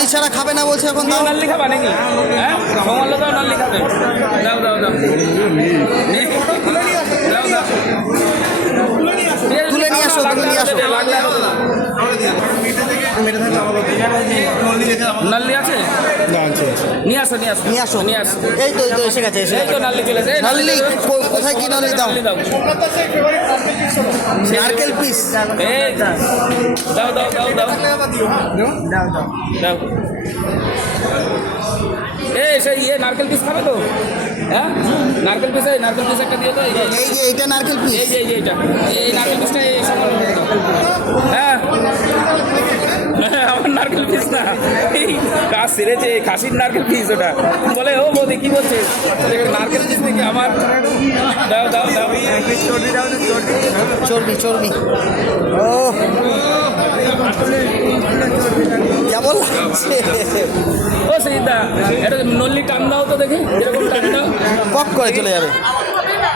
নল্লি ছাড়া খাবে না বলছে এখন। দাও নল্লি খাবা নাকি? হ্যাঁ, সমল দাও, নল্লি খাবে। দাও দাও দাও দাও দাও, তুলে নিয়ে আসো, তুলে নিয়ে আসো। নল্লি আছে? নিয়ে আসো নিয়ে আসো নিয়ে আসো। নিয়ে আসো। এই তো, এই তো এসে গেছে, এসে এই তো গেছে। নল্লি চলেছে। নল্লি কোথায় কি নল্লি? দাও দাও নারকেল পিস। এই দাও দাও দাও দাও দাও। এই সেই নারকেল পিস খাবে তো? হ্যাঁ, নারকেল পিস, নারকেল পিস একটা দিয়ে তো। এই যে এইটা নারকেল পিস। এই যে এইটা, এই নারকেল পিসটা এই সময়। হ্যাঁ আমার নারকেল পিস না, এই কাজ সেরেছে, খাসির নারকেল পিস ওটা। বলে ও বৌদি কি বলছে? নারকেল পিস থেকে আমার। দাও দাও দাও। চর্বি চর্বি। ও কেমন লাগছে? ও সেইটা এটা নল্লি টান দাও তো দেখি, এরকম টান দাও। পক করে চলে যাবে।